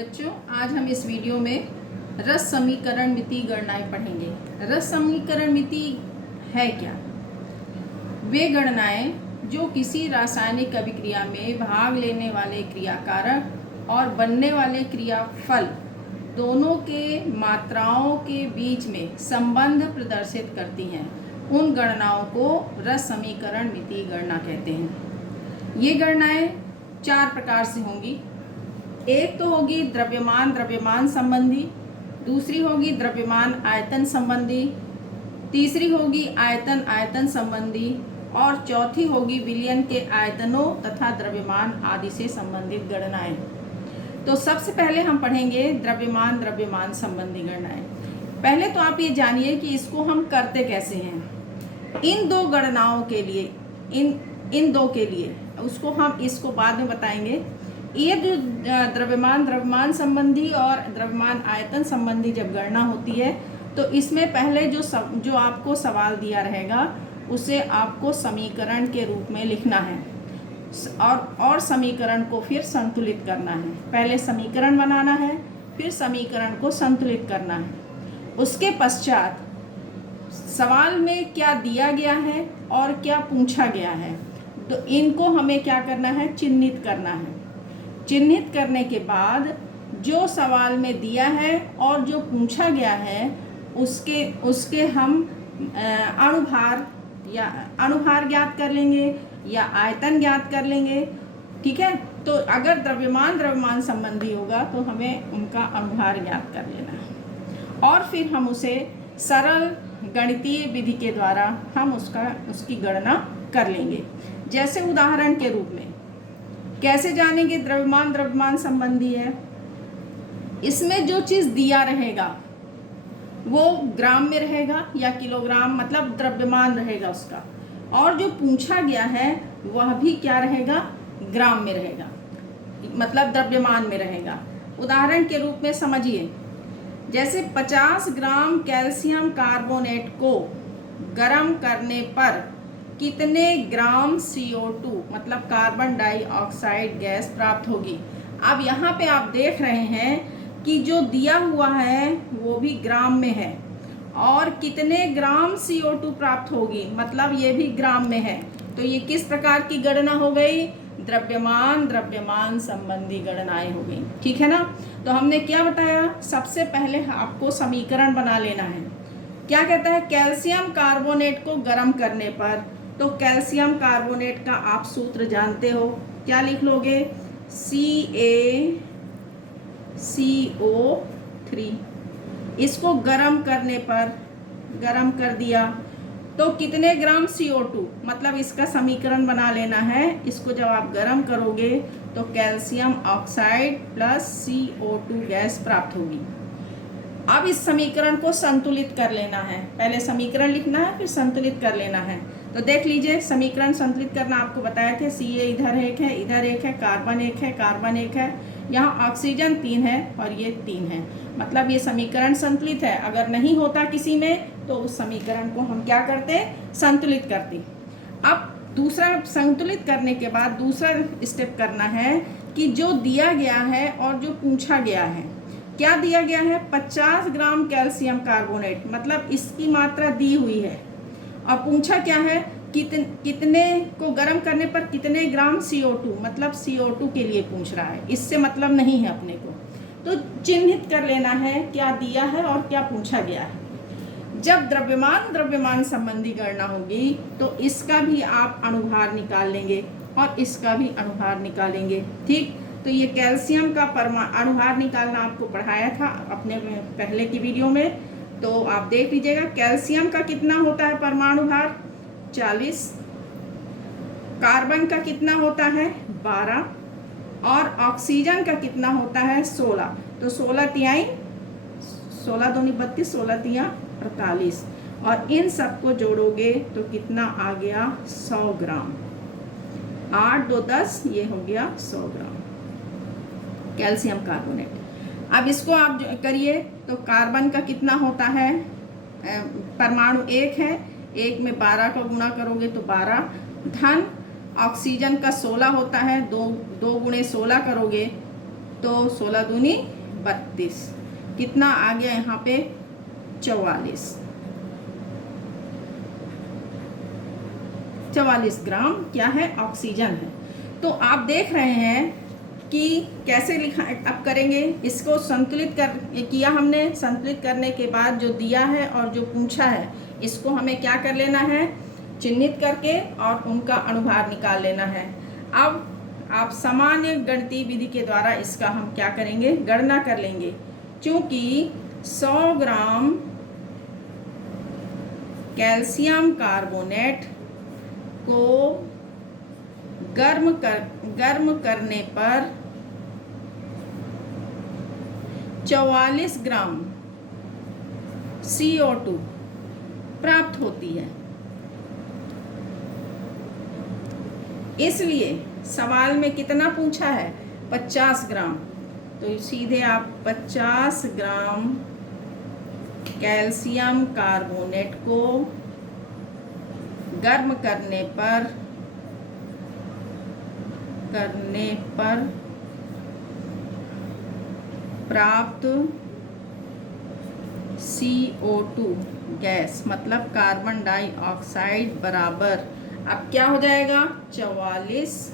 बच्चों, आज हम इस वीडियो में रस समीकरण मिति गणनाएं पढ़ेंगे। रस समीकरण मिति है क्या? वे गणनाएं जो किसी रासायनिक अभिक्रिया में भाग लेने वाले क्रियाकारक और बनने वाले क्रियाफल दोनों के मात्राओं के बीच में संबंध प्रदर्शित करती हैं, उन गणनाओं को रस समीकरण मिति गणना कहते हैं। ये गणनाएं चार प्रकार से होंगी। एक तो होगी द्रव्यमान द्रव्यमान संबंधी, दूसरी होगी द्रव्यमान आयतन संबंधी, तीसरी होगी आयतन आयतन संबंधी और चौथी होगी विलयन के आयतनों तथा द्रव्यमान आदि से संबंधित गणनाएं। तो सबसे पहले हम पढ़ेंगे द्रव्यमान द्रव्यमान संबंधी गणनाएं। पहले तो आप ये जानिए कि इसको हम करते कैसे हैं। इन दो गणनाओं के लिए इन दो के लिए उसको हम इसको बाद में बताएंगे। ये जो द्रव्यमान द्रव्यमान संबंधी और द्रव्यमान आयतन संबंधी जब गणना होती है तो इसमें पहले जो आपको सवाल दिया रहेगा उसे आपको समीकरण के रूप में लिखना है और समीकरण को फिर संतुलित करना है। पहले समीकरण बनाना है, फिर समीकरण को संतुलित करना है। उसके पश्चात सवाल में क्या दिया गया है और क्या पूछा गया है, तो इनको हमें क्या करना है, चिन्हित करना है। चिन्हित करने के बाद जो सवाल में दिया है और जो पूछा गया है उसके हम अनुभार ज्ञात कर लेंगे या आयतन ज्ञात कर लेंगे। ठीक है, तो अगर द्रव्यमान द्रव्यमान संबंधी होगा तो हमें उनका अनुभार ज्ञात कर लेना है और फिर हम उसे सरल गणितीय विधि के द्वारा हम उसकी गणना कर लेंगे। जैसे उदाहरण के रूप में कैसे जानेंगे द्रव्यमान द्रव्यमान संबंधी है, इसमें जो चीज़ दिया रहेगा वो ग्राम में रहेगा या किलोग्राम, मतलब द्रव्यमान रहेगा उसका, और जो पूछा गया है वह भी क्या रहेगा, ग्राम में रहेगा, मतलब द्रव्यमान में रहेगा। उदाहरण के रूप में समझिए, जैसे 50 ग्राम कैल्शियम कार्बोनेट को गर्म करने पर कितने ग्राम CO2 मतलब कार्बन डाइऑक्साइड गैस प्राप्त होगी। अब यहाँ पे आप देख रहे हैं कि जो दिया हुआ है वो भी ग्राम में है और कितने ग्राम CO2 प्राप्त होगी, मतलब ये भी ग्राम में है। तो ये किस प्रकार की गणना हो गई, द्रव्यमान द्रव्यमान संबंधी गणनाएं हो गई। ठीक है ना। तो हमने क्या बताया, सबसे पहले आपको समीकरण बना लेना है। क्या कहता है, कैल्शियम कार्बोनेट को गर्म करने पर, तो कैल्शियम कार्बोनेट का आप सूत्र जानते हो, क्या लिख लोगे, CaCO3। इसको गर्म करने पर, गर्म कर दिया तो कितने ग्राम CO2, मतलब इसका समीकरण बना लेना है। इसको जब आप गर्म करोगे तो calcium oxide plus CO2 gas प्राप्त होगी। अब इस समीकरण को संतुलित कर लेना है। पहले समीकरण लिखना है, फिर संतुलित कर लेना है। तो देख लीजिए, समीकरण संतुलित करना आपको बताया थे। Ca इधर एक है, इधर एक है, कार्बन एक है, कार्बन एक है, यहाँ ऑक्सीजन 3 है और ये 3 है, मतलब ये समीकरण संतुलित है। अगर नहीं होता किसी में तो उस समीकरण को हम क्या करते, संतुलित करते। अब दूसरा संतुलित करने के बाद दूसरा स्टेप करना है कि जो दिया गया है और जो पूछा गया है, क्या दिया गया है, 50 ग्राम कैल्शियम कार्बोनेट, मतलब इसकी मात्रा दी हुई है, और पूछा क्या है, कितने को गर्म करने पर कितने ग्राम CO2, मतलब CO2 के लिए पूछ रहा है, इससे मतलब नहीं है अपने को। तो चिन्हित कर लेना है क्या दिया है और क्या पूछा गया है। जब द्रव्यमान द्रव्यमान संबंधी गणना होगी तो इसका भी आप अनुभार निकाल लेंगे और इसका भी अनुभार निकालेंगे। ठीक, तो ये कैल्शियम का अनुभार निकालना आपको पढ़ाया था अपने पहले की वीडियो में, तो आप देख लीजिएगा। कैल्शियम का कितना होता है परमाणु भार, 40, कार्बन का कितना होता है, 12, और ऑक्सीजन का कितना होता है, 16। तो 16 तिहाई, 16 दूनी 32, 16 तिया 48, और इन सबको जोड़ोगे तो कितना आ गया, 100 ग्राम। 8 2 10, ये हो गया 100 ग्राम कैल्शियम कार्बोनेट। अब इसको आप करिए तो कार्बन का कितना होता है, परमाणु 1 है, 1 में 12 का गुणा करोगे तो 12, धन ऑक्सीजन का 16 होता है, 2 गुणे 16 करोगे तो 16 दूनी 32, कितना आ गया यहाँ पे 44 ग्राम क्या है, ऑक्सीजन है। तो आप देख रहे हैं कि कैसे लिखा, अब करेंगे इसको संतुलित किया हमने। संतुलित करने के बाद जो दिया है और जो पूछा है इसको हमें क्या कर लेना है, चिन्हित करके और उनका अनुभार निकाल लेना है। अब आप सामान्य गणितीय विधि के द्वारा इसका हम क्या करेंगे, गणना कर लेंगे। क्योंकि 100 ग्राम कैल्शियम कार्बोनेट को गर्म करने पर 44 ग्राम CO2 प्राप्त होती है। इसलिए सवाल में कितना पूछा है, 50 ग्राम। तो सीधे आप 50 ग्राम कैल्शियम कार्बोनेट को गर्म करने पर प्राप्त CO2 गैस मतलब कार्बन डाइऑक्साइड बराबर, अब क्या हो जाएगा 44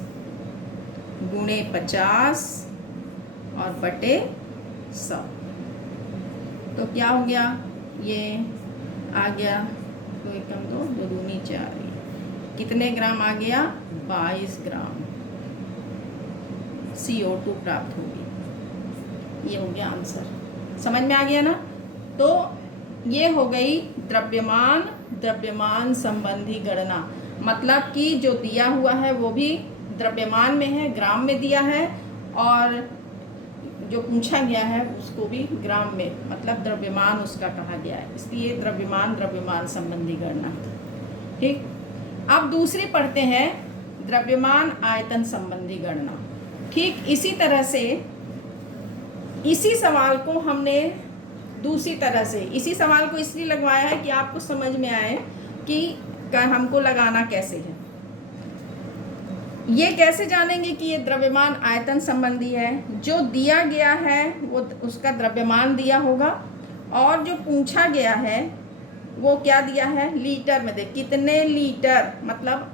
गुणे 50 और बटे 100। तो क्या हो गया, ये आ गया 2 एकम 2, 2 दूनी 4, कितने ग्राम आ गया 22 ग्राम CO2 प्राप्त होगी। ये हो गया आंसर, समझ में आ गया ना। तो ये हो गई द्रव्यमान संबंधी गणना, मतलब कि जो दिया हुआ है वो भी द्रव्यमान में है, ग्राम में दिया है, और जो पूछा गया है उसको भी ग्राम में, मतलब द्रव्यमान उसका कहा गया है, इसलिए द्रव्यमान संबंधी गणना। ठीक, अब दूसरी पढ़ते हैं द्रव्यमान आयतन संबंधी गणना। ठीक इसी तरह से इसी सवाल को हमने दूसरी तरह से, इसी सवाल को इसलिए लगवाया है कि आपको समझ में आए कि हमको लगाना कैसे है। ये कैसे जानेंगे कि ये द्रव्यमान आयतन संबंधी है, जो दिया गया है वो उसका द्रव्यमान दिया होगा, और जो पूछा गया है वो क्या दिया है, लीटर में दे, कितने लीटर मतलब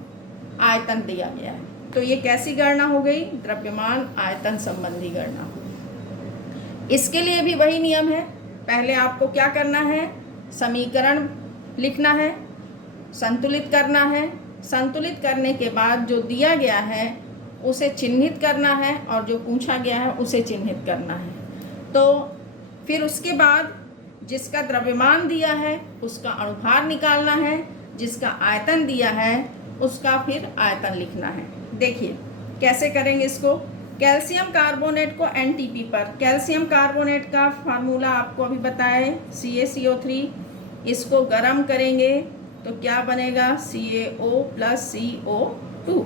आयतन दिया गया है। तो ये कैसी गणना हो गई, द्रव्यमान आयतन संबंधी गणना। इसके लिए भी वही नियम है, पहले आपको क्या करना है, समीकरण लिखना है, संतुलित करना है, संतुलित करने के बाद जो दिया गया है उसे चिन्हित करना है और जो पूछा गया है उसे चिन्हित करना है। तो फिर उसके बाद जिसका द्रव्यमान दिया है उसका अनुभार निकालना है, जिसका आयतन दिया है उसका फिर आयतन लिखना है। देखिए कैसे करेंगे इसको। कैल्शियम कार्बोनेट को NTP पर, कैल्शियम कार्बोनेट का फार्मूला आपको अभी बताए CaCO3, इसको गर्म करेंगे तो क्या बनेगा CaO + CO2।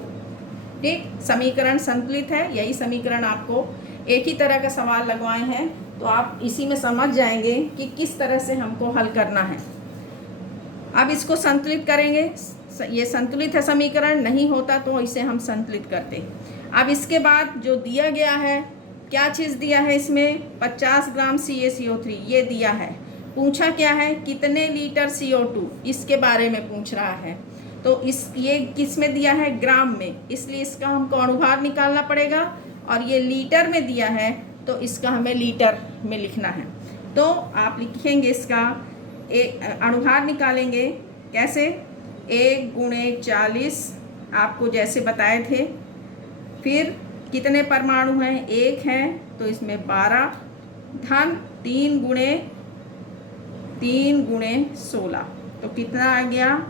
ठीक, समीकरण संतुलित है, यही समीकरण आपको एक ही तरह का सवाल लगवाए हैं तो आप इसी में समझ जाएंगे कि किस तरह से हमको हल करना है। अब इसको संतुलित करेंगे, ये संतुलित है समीकरण, नहीं होता तो इसे हम संतुलित करते। अब इसके बाद जो दिया गया है, क्या चीज़ दिया है इसमें, 50 ग्राम CaCO3 ये दिया है। पूछा क्या है, कितने लीटर CO2, इसके बारे में पूछ रहा है। तो ये किस में दिया है, ग्राम में, इसलिए इसका हमको अनुभार निकालना पड़ेगा, और ये लीटर में दिया है तो इसका हमें लीटर में लिखना है। तो आप लिखेंगे इसका अनुभार निकालेंगे कैसे, 1 गुणे 40 आपको जैसे बताए थे। फिर कितने परमाणु हैं, 1 है तो इसमें 12, धन 3 गुणे 16, तो कितना आ गया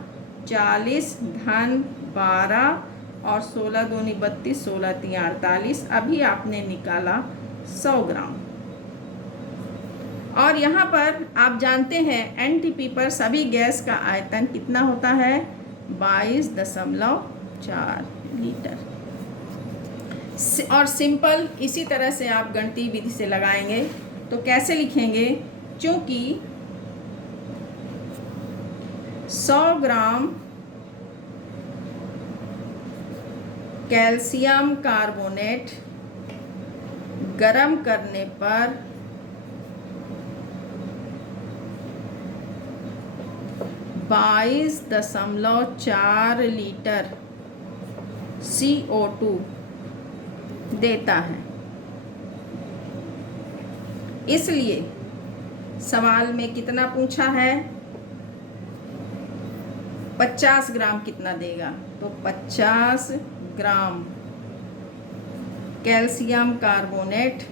40 धन 12 और 16 दूनी 32, 16 3 48। अभी आपने निकाला 100 ग्राम। और यहाँ पर आप जानते हैं NTP पर सभी गैस का आयतन कितना होता है, 22.4 लीटर। और सिंपल इसी तरह से आप गणितीय विधि से लगाएंगे। तो कैसे लिखेंगे, क्योंकि 100 ग्राम कैल्शियम कार्बोनेट गरम करने पर 22.4 लीटर CO2 देता है। इसलिए सवाल में कितना पूछा है, 50 ग्राम कितना देगा, तो 50 ग्राम कैल्शियम कार्बोनेट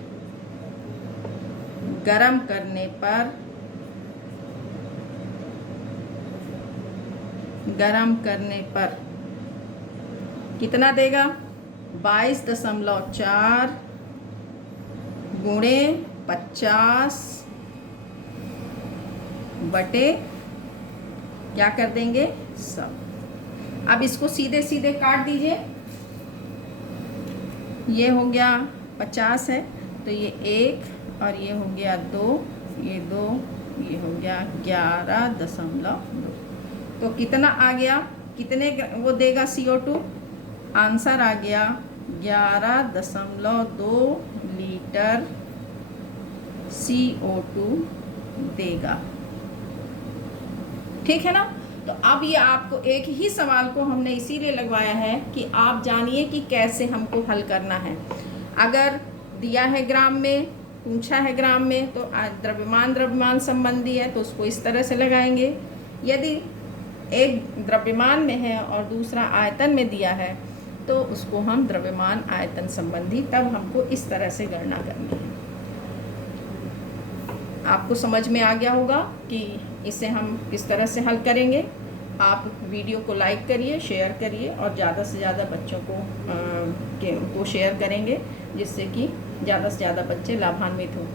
गरम करने पर कितना देगा, 22.4 गुणे 50 बटे क्या कर देंगे 100। अब इसको सीधे सीधे काट दीजिए। ये हो गया 50 है तो ये 1 और ये हो गया 2, ये 2, ये हो गया 11.2। तो कितना आ गया, कितने वो देगा CO2, आंसर आ गया 11.2 लीटर CO2 देगा। ठीक है ना। तो अब ये आपको एक ही सवाल को हमने इसीलिए लगवाया है कि आप जानिए कि कैसे हमको हल करना है। अगर दिया है ग्राम में, पूछा है ग्राम में, तो द्रव्यमान संबंधी है तो उसको इस तरह से लगाएंगे। यदि एक द्रव्यमान में है और दूसरा आयतन में दिया है तो उसको हम द्रव्यमान आयतन संबंधी, तब हमको इस तरह से गणना करनी है। आपको समझ में आ गया होगा कि इसे हम किस तरह से हल करेंगे। आप वीडियो को लाइक करिए, शेयर करिए और ज़्यादा से ज़्यादा बच्चों को शेयर करेंगे, जिससे कि ज़्यादा से ज़्यादा बच्चे लाभान्वित हों।